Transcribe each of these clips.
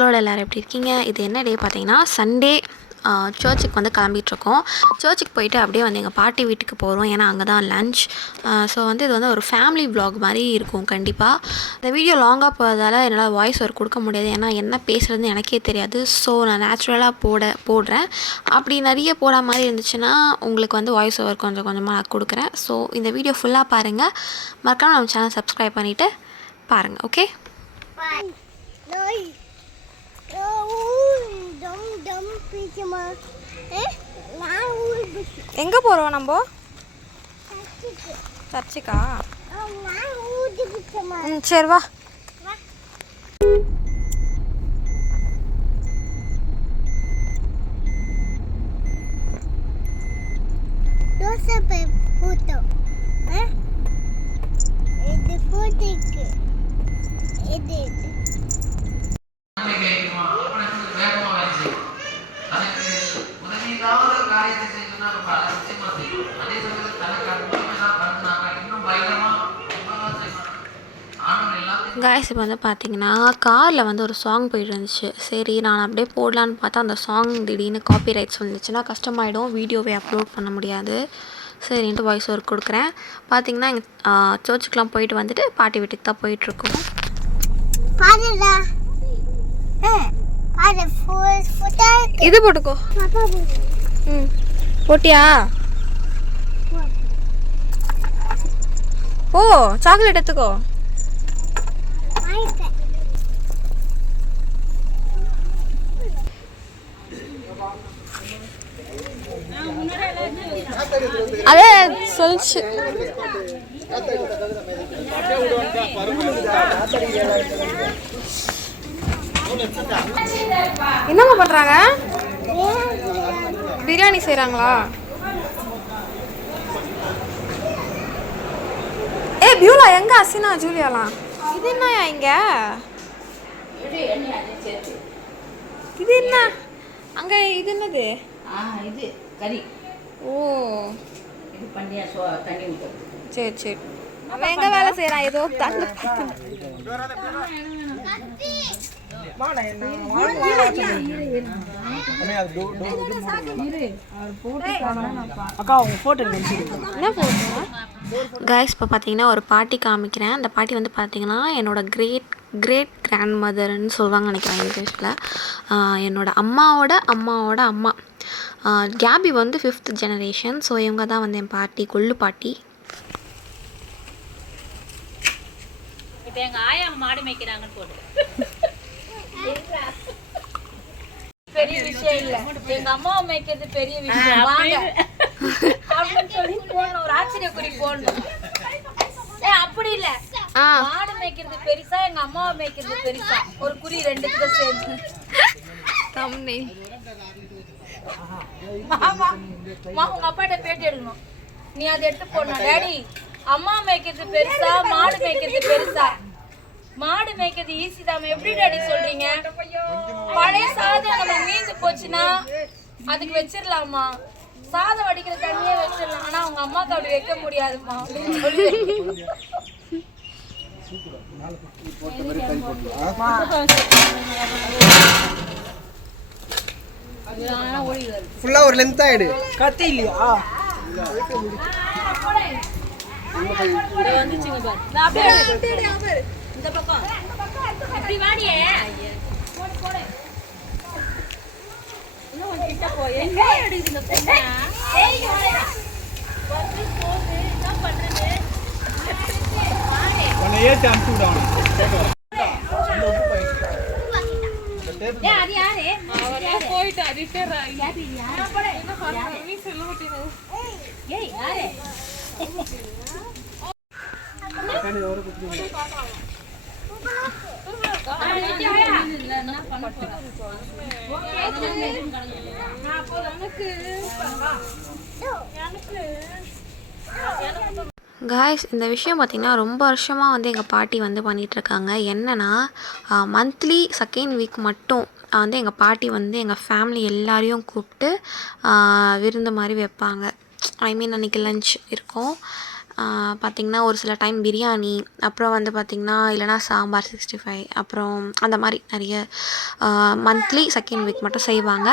Hello எல்லாரும் எப்படி இருக்கீங்க? இது என்ன டே பார்த்தீங்கன்னா சண்டே. சர்ச்சுக்கு வந்து கிளம்பிகிட்ருக்கோம். சர்ச்சுக்கு போயிட்டு அப்படியே வந்து எங்கள் பாட்டி வீட்டுக்கு போகிறோம். ஏன்னா அங்கே தான் லன்ச். ஸோ வந்து இது வந்து ஒரு ஃபேமிலி விலாக் மாதிரி இருக்கும் கண்டிப்பாக. இந்த வீடியோ லாங்காக போகிறதால என்னால் வாய்ஸ் ஓவர் கொடுக்க முடியாது. ஏன்னா என்ன பேசுகிறதுன்னு எனக்கே தெரியாது. ஸோ நான் நேச்சுரலாக போடுறேன். அப்படி நிறைய போட மாதிரி இருந்துச்சுன்னா உங்களுக்கு வந்து வாய்ஸ் ஓவர் கொஞ்சம் கொஞ்சமாக நான் கொடுக்குறேன். ஸோ இந்த வீடியோ ஃபுல்லாக பாருங்கள். மறக்காமல் நம்ம சேனல் சப்ஸ்கிரைப் பண்ணிவிட்டு பாருங்கள். ஓகே. எங்கே போகிறோம் நம்ம? சர்ச்சுக்கா? சரி வா. காய்ஸ் இப்போ வந்து பார்த்தீங்கன்னா காரில் வந்து ஒரு சாங் போயிட்டு இருந்துச்சு. சரி நான் அப்படியே போடலான்னு பார்த்தா அந்த சாங் திடீர்னு காப்பி ரைட்ஸ் வந்துச்சுன்னா கஷ்டமாயிடும், வீடியோவை அப்லோட் பண்ண முடியாது. சரின்ட்டு வாய்ஸ் ஓவர் கொடுக்குறேன். பார்த்தீங்கன்னா எங்கள் சர்ச்சுக்கெலாம் போயிட்டு வந்துட்டு பாட்டி வீட்டுக்கு தான் போயிட்டுருக்கோம். இது போட்டுக்கோ. போட்டியா? ஓ சாக்லேட் எடுத்துக்கோ. அதே சொல்லிச்சு. என்னம்மா பண்றாங்க? பிரியாணி செய்றாங்களா? பியூலா எங்க? அசினா ஜூலியாலாம் இது என்னயா இங்க? இது என்ன அங்க? இது என்னது? இது கறி. ஓ இது பண்ணியா தண்ணி ஊத்து. சரி சரி. அவன் எங்க வேலை செய்யறான்? ஏதோ தண்ணி. கைஸ் இப்போ பார்த்தீங்கன்னா ஒரு பாட்டி காமிக்கிறேன். அந்த பாட்டி வந்து பார்த்தீங்கன்னா என்னோட கிரேட் கிராண்ட் மதர்ன்னு சொல்லுவாங்க நினைக்கிறேன் இங்கிலீஷில். என்னோட அம்மாவோட அம்மா. கேபி வந்து 5th ஜெனரேஷன். ஸோ இவங்க தான் வந்து என் பாட்டி, கொள்ளு பாட்டி. இப்போ எங்கள் ஆயா மாடு மேய்க்கிறாங்கன்னு போட்டு பெரிய விஷயம் இல்லை, எங்கள் அம்மாவை மேய்க்கிறது பெரிய விஷயம் வாங்க அப்படின்னு சொல்லி போடணும், ஒரு ஆச்சரிய குறி போடணும். அப்படி இல்லை, மாடு மேய்க்கிறது பெருசா எங்கள் அம்மாவை மேய்க்கிறது பெருசா, ஒரு குறி ரெண்டுத்துக்கும் சேர்ந்து உங்க அப்பாட்ட பேட்டி எடுக்கணும், நீ அதை எடுத்து போடணும். டேடி அம்மா மேய்க்கிறது பெருசா மாடு மேய்க்கிறது பெருசா? மாடு மேய்க்கிறது ஈஸி தான், எப்படி டாடி சொல்றீங்க? பழைய சாதம் நம்ம மீந்து போச்சுன்னா அதுக்கு வச்சிடலாமா, சாதம் வடிக்கிற தண்ணியே வச்சிடலாம், ஆனா உங்க அம்மாவுக்கு அப்படி வைக்க முடியாதுமா அப்படின்னு சொல்லி ஃபுல்லா ஒரு லென்த் ஆயிடு. கத்தி இல்லையா? வந்துச்சுங்க பாரு. நான் அப்படியே இந்த பக்கம் இப்படி வாடியே. போடு போடு. இன்னும் கொஞ்சம் கிட்ட போ. எங்க எடுக்குது இந்த பொண்ணு? ஏய் வாடா. வந்து போடு. என்ன பண்றது? உன்னை ஏத்தி அனுப்பி விடுவாங்க. ஏய் அது யாரு? அவரே போயிட்டா ரிட்டர் ஆகி. கேபியா? என்ன பண்ற? நீ சொல்ல மாட்டீங்க. ஏய் யாரு? கண்ணு ஓர குத்தி. காய்ஸ் இந்த விஷயம் பார்த்திங்கன்னா ரொம்ப வருஷமாக வந்து எங்கள் பாட்டி வந்து பண்ணிகிட்ருக்காங்க. என்னென்னா மந்த்லி செகண்ட் வீக் மட்டும் வந்து எங்கள் பாட்டி வந்து எங்கள் ஃபேமிலி எல்லாரையும் கூப்பிட்டு விருந்து மாதிரி வைப்பாங்க. ஐ மீன் அன்றைக்கி லன்ச் இருக்கும். பார்த்திங்கன்னா ஒரு சில டைம் பிரியாணி, அப்புறம் வந்து பார்த்திங்கன்னா இல்லைனா சாம்பார் 65, அப்புறம் அந்த மாதிரி நிறைய மந்த்லி செகண்ட் வீக் மட்டும் செய்வாங்க.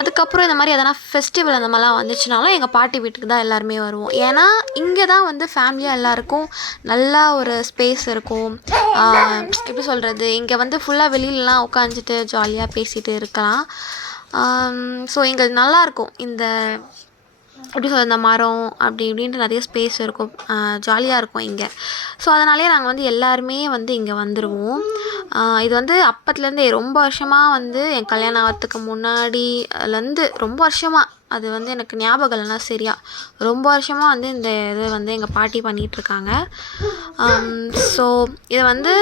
அதுக்கப்புறம் இந்த மாதிரி எதனா ஃபெஸ்டிவல் அந்த மாதிரிலாம் வந்துச்சுனாலும் எங்கள் பாட்டி வீட்டுக்கு தான் எல்லாருமே வருவோம். ஏன்னா இங்கே தான் வந்து ஃபேமிலியாக எல்லாருக்கும் நல்லா ஒரு ஸ்பேஸ் இருக்கும். எப்படி சொல்கிறது, இங்கே வந்து ஃபுல்லாக வெளியிலலாம் உட்காந்துட்டு ஜாலியாக பேசிகிட்டு இருக்கலாம். ஸோ இங்கே நல்லாயிருக்கும். இந்த எப்படி சொல்கிறது, இந்த மரம் அப்படி இப்படின்ட்டு நிறைய ஸ்பேஸ் இருக்கும், ஜாலியாக இருக்கும் இங்கே. ஸோ அதனாலே நாங்கள் வந்து எல்லாருமே வந்து இங்கே வந்துடுவோம். இது வந்து அப்பத்துலேருந்தே ரொம்ப வருஷமாக வந்து என் கல்யாணம் ஆகிறதுக்கு முன்னாடிலேருந்து ரொம்ப வருஷமாக, அது வந்து எனக்கு ஞாபகம் இல்லைனா சரியா, ரொம்ப வருஷமாக வந்து இந்த இது வந்து எங்கள் பாட்டி பண்ணிகிட்ருக்காங்க. ஸோ இதை வந்து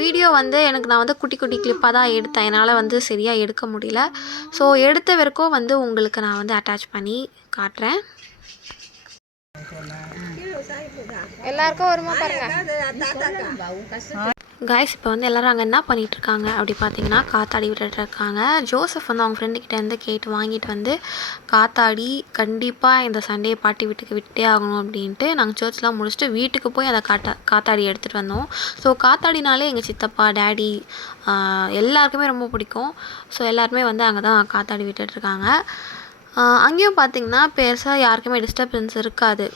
வீடியோ வந்து எனக்கு நான் வந்து குட்டி குட்டி கிளிப்பாக தான் எடுத்தேன், என்னால் வந்து சரியாக எடுக்க முடியல. ஸோ எடுத்த வரைக்கும் வந்து உங்களுக்கு நான் வந்து அட்டாச் பண்ணி காட்டுறேன். எல்லாருக்கும் வருமா பாருங்க காய்ஸ். இப்போ வந்து எல்லோரும் அங்கே என்ன பண்ணிகிட்ருக்காங்க அப்படி பார்த்தீங்கன்னா காத்தாடி விட்டுட்ருக்காங்க. ஜோசப் வந்து அவங்க ஃப்ரெண்டுக்கிட்டேருந்து கேட்டு வாங்கிட்டு வந்து காத்தாடி கண்டிப்பாக இந்த சண்டே பாட்டி வீட்டுக்கு விட்டே ஆகணும் அப்படின்ட்டு நாங்கள் சர்ச்லாம் முடிச்சுட்டு வீட்டுக்கு போய் அந்த காத்தாடி எடுத்துகிட்டு வந்தோம். ஸோ காத்தாடினாலே எங்கள் சித்தப்பா, டேடி எல்லாருக்குமே ரொம்ப பிடிக்கும். ஸோ எல்லாருமே வந்து அங்கே தான் காத்தாடி விட்டுட்ருக்காங்க. அங்கேயும் பார்த்திங்கன்னா பெருசாக யாருக்குமே டிஸ்டர்பன்ஸ் இருக்காது.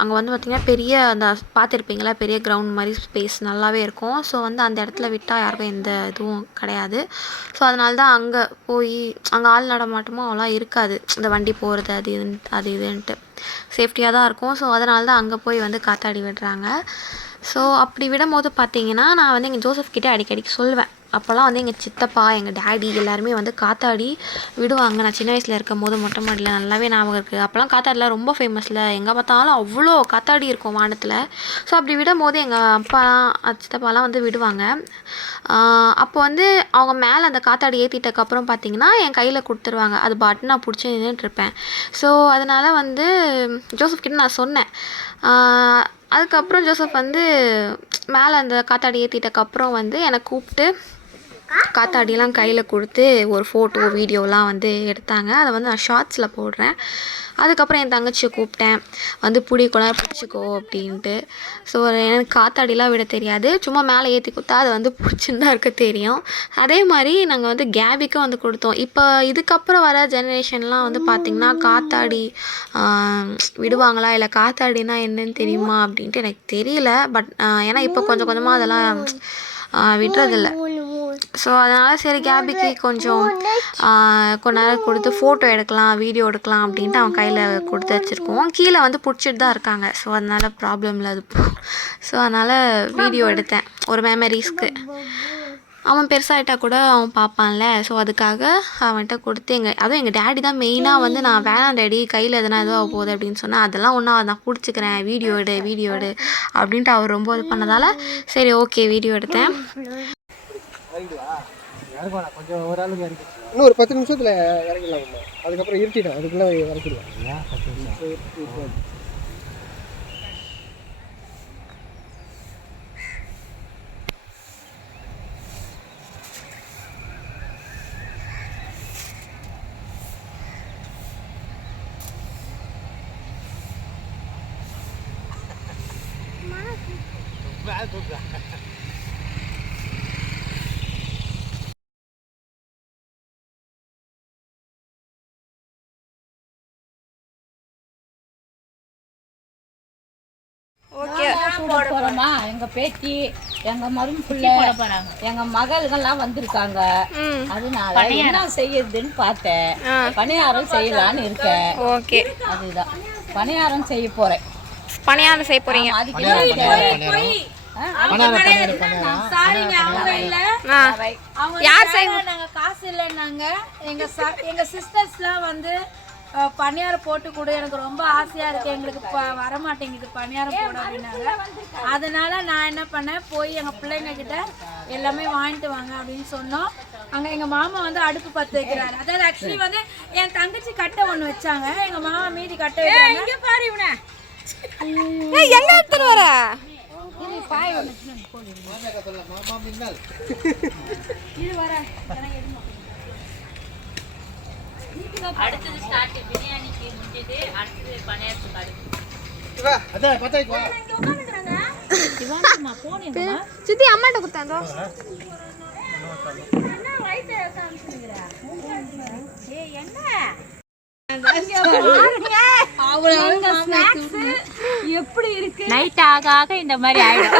அங்கே வந்து பார்த்திங்கன்னா பெரிய அந்த பார்த்துருப்பீங்களா, பெரிய கிரவுண்ட் மாதிரி ஸ்பேஸ் நல்லாவே இருக்கும். ஸோ வந்து அந்த இடத்துல விட்டால் யாருக்கும் எந்த இதுவும் கிடையாது. ஸோ அதனால தான் அங்கே போய் அங்கே ஆள் நடமாட்டமும் அவ்வளோ இருக்காது. இந்த வண்டி போகிறது அது இதுன்ட்டு சேஃப்டியாக தான் இருக்கும். ஸோ அதனால தான் அங்கே போய் வந்து காத்தாடி விடுறாங்க. ஸோ அப்படி விடும்போது பார்த்திங்கன்னா நான் வந்து எங்கள் ஜோசப் கிட்டே அடிக்கடிக்கு சொல்வேன். அப்போல்லாம் வந்து எங்கள் சித்தப்பா, எங்கள் டேடி எல்லாருமே வந்து காத்தாடி விடுவாங்க. நான் சின்ன வயசில் இருக்கும் போது மொட்டை மாடியில் நல்லாவே ஞாபகம் இருக்குது. அப்போல்லாம் காத்தாடிலாம் ரொம்ப ஃபேமஸில், எங்கே பார்த்தாலும் அவ்வளோ காத்தாடி இருக்கும் வானத்தில். ஸோ அப்படி விடும்போது எங்கள் அப்பாலாம் சித்தப்பாலாம் வந்து விடுவாங்க. அப்போ வந்து அவங்க மேலே அந்த காத்தாடி ஏற்றிட்டக்கப்புறம் பார்த்திங்கன்னா என் கையில் கொடுத்துருவாங்க. அது பாட்டு நான் பிடிச்சி நின்றுட்டுருப்பேன். ஸோ அதனால் வந்து ஜோசப் கிட்ட நான் சொன்னேன். அதுக்கப்புறம் ஜோசப் வந்து மேலே அந்த காத்தாடி ஏற்றிட்டக்கப்புறம் வந்து என்னை கூப்பிட்டு காத்தாடிலாம் கையில் கொடுத்து ஒரு ஃபோட்டோ, வீடியோலாம் வந்து எடுத்தாங்க. அதை வந்து நான் ஷார்ட்ஸில் போடுறேன். அதுக்கப்புறம் என் தங்கச்சியை கூப்பிட்டேன், வந்து பிடிச்சிக்கோ அப்படின்ட்டு. ஸோ எனக்கு காத்தாடிலாம் விட தெரியாது, சும்மா மேலே ஏற்றி கொடுத்தா அது வந்து பிடிச்சின்னு தான் இருக்க தெரியும். அதே மாதிரி நாங்கள் வந்து கேபிக்கும் வந்து கொடுத்தோம். இப்போ இதுக்கப்புறம் வர ஜெனரேஷன்லாம் வந்து பார்த்திங்கன்னா காத்தாடி விடுவாங்களா, இல்லை காத்தாடினா என்னன்னு தெரியுமா அப்படின்ட்டு எனக்கு தெரியல. பட் ஏன்னா இப்போ கொஞ்சம் கொஞ்சமாக அதெல்லாம் விடுறதில்ல. ஸோ அதனால் சரி கேபிக்கு கொஞ்சம் கொஞ்ச நேரம் கொடுத்து ஃபோட்டோ எடுக்கலாம், வீடியோ எடுக்கலாம் அப்படின்ட்டு அவன் கையில் கொடுத்து வச்சுருக்கோம். கீழே வந்து பிடிச்சிட்டு தான் இருக்காங்க. ஸோ அதனால் ப்ராப்ளம் இல்லை அது. ஸோ அதனால் வீடியோ எடுத்தேன் ஒரு மெமரிஸ்க்கு. அவன் பெருசாகிட்டா கூட அவன் பார்ப்பான்ல. ஸோ அதுக்காக அவன்கிட்ட கொடுத்து அதுவும் எங்கள் டேடி தான் மெயினாக வந்து நான் வேணாம் டேடி கையில் எதனா இதுவாக போகுது அப்படின்னு சொன்னேன். அதெல்லாம் ஒன்றா நான் பிடிச்சிக்கிறேன், வீடியோ எடு அப்படின்ட்டு அவர் ரொம்ப இது பண்ணதால் சரி ஓகே வீடியோ எடுத்தேன். இன்னும் ஒரு 10 நிமிஷத்தில் இறங்கிடலாம். அதுக்கப்புறம் இருட்டிடும், அதுக்குள்ளே இறக்கிடுவேன். போறோமா, எங்க பேத்தி, எங்க மருமப்புள்ள, எங்க மகள்கள்லாம் வந்திருக்காங்க. அதனால என்ன செய்யறதுன்னு பார்த்தேன். பணியாரம் செய்யலான்னு இருக்கேன். ஓகே, அதுதான் பணியாரம் செய்ய போறேன். பணியாரம் செய்ய போறீங்க? நாங்க காசு இல்லைன்னாங்க. எங்க சிஸ்டர்ஸ்லாம் வந்து பணியாரம் போட்டு கூட எனக்கு ரொம்ப ஆசையா இருக்கு, எங்களுக்கு வரமாட்டேங்குது பணியாரம் போட அப்படின்னாங்க. அதனால நான் என்ன பண்ணேன், போய் எங்க பிள்ளைங்க கிட்ட எல்லாமே வாங்கிட்டு வாங்க அப்படின்னு சொன்னோம். அங்க எங்க மாமா வந்து அடுப்பு பற்ற வைக்கிறாரு. அதாவது ஆக்சுவலி வந்து என் தங்கச்சி கட்டை ஒண்ணு வச்சாங்க, எங்க மாமா மீதி கட்டை வைக்கிறாங்க. இங்க பாரு இவனை எங்க எடுத்துட்டு வர பாய் ஒண்ணு இது வர அடுத்தது ஸ்டார்ட். பிரியாணிக்கு முடிஞ்சது, அடுத்தது பணியாரத்துக்கு அடுத்து. வா அதான் பத்தாயிக்கு வா சித்தி அம்மாட்ட கொடுத்தாங்க எப்படி இருக்கு நைட் ஆக ஆக இந்த மாதிரி ஆயிடும்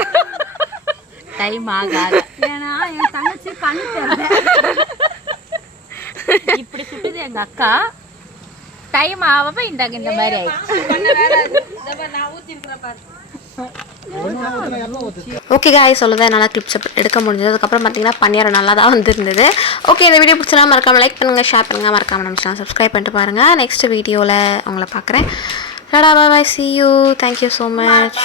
டைம் ஆக ஆக ஏன்னா என் தங்கச்சி கண்ணு தெரியல இப்படி சுட்டுது எங்க அக்கா டைம் ஆகாம இந்த மாதிரி ஆயிடுச்சு நான் ஊத்தி இருக்கிறேன் பாரு ஓகே காய் சொல்லுதா நல்லா கிளிப்ஸ் எடுக்க முடிஞ்சது. அதுக்கப்புறம் பார்த்தீங்கன்னா பன்னீர் நல்லா தான் வந்துருந்தது. ஓகே இந்த வீடியோ பிடிச்சா மறக்காமல் லைக் பண்ணுங்கள், ஷேர் பண்ணுங்கள், மறக்காமல் நம்ம சேனல் சப்ஸ்கிரைப் பண்ணிட்டு பாருங்கள். நெக்ஸ்ட் வீடியோவில் உங்களை பார்க்குறேன். டாடா பாய், see you, thank you so much.